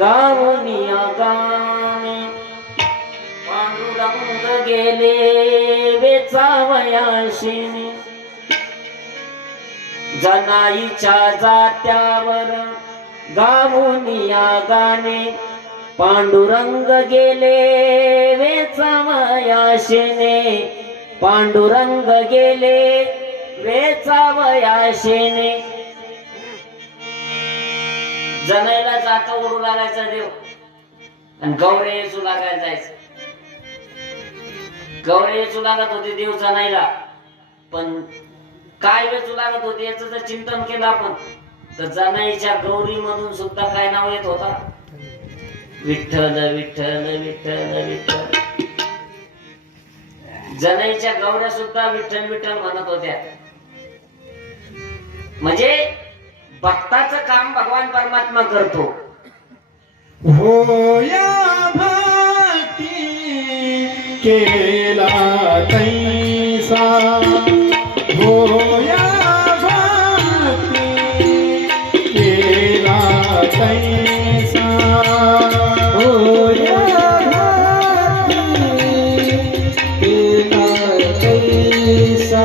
गाऊनिया गाणे पांडुरंग गेले वेचावयाशिनी. जनाईच्या जात्यावर गाऊनिया गाणे पांडुरंग गेले वेचावयाशिने. पांडुरंग गेले वेचावयाशिने. जनायला जात ओढू लागायचा देव. आणि गौरे येचू लागायला जायचं. गौरे येचू लागत होते देव जनायला पण काय वेचू लागत होते याचं जर चिंतन केलं आपण. तर जनाईच्या गौरी मधून सुद्धा काय नाव येत होता? विठ्ठल विठ्ठल विठ्ठल विठ्ठल. जनाईच्या गौऱ्या सुद्धा विठ्ठल विठ्ठल म्हणत होत्या. म्हणजे भक्ताचं काम भगवान परमात्मा करतो. होया भक्ती केला तैसा. होया भक्ती केला तैसा. होया भक्ती केला तैसा.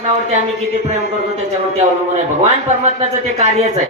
त्या आम्ही किती प्रेम करतो त्याच्यावरती अवलंबून आहे. भगवान परमात्म्याचं ते कार्यच आहे.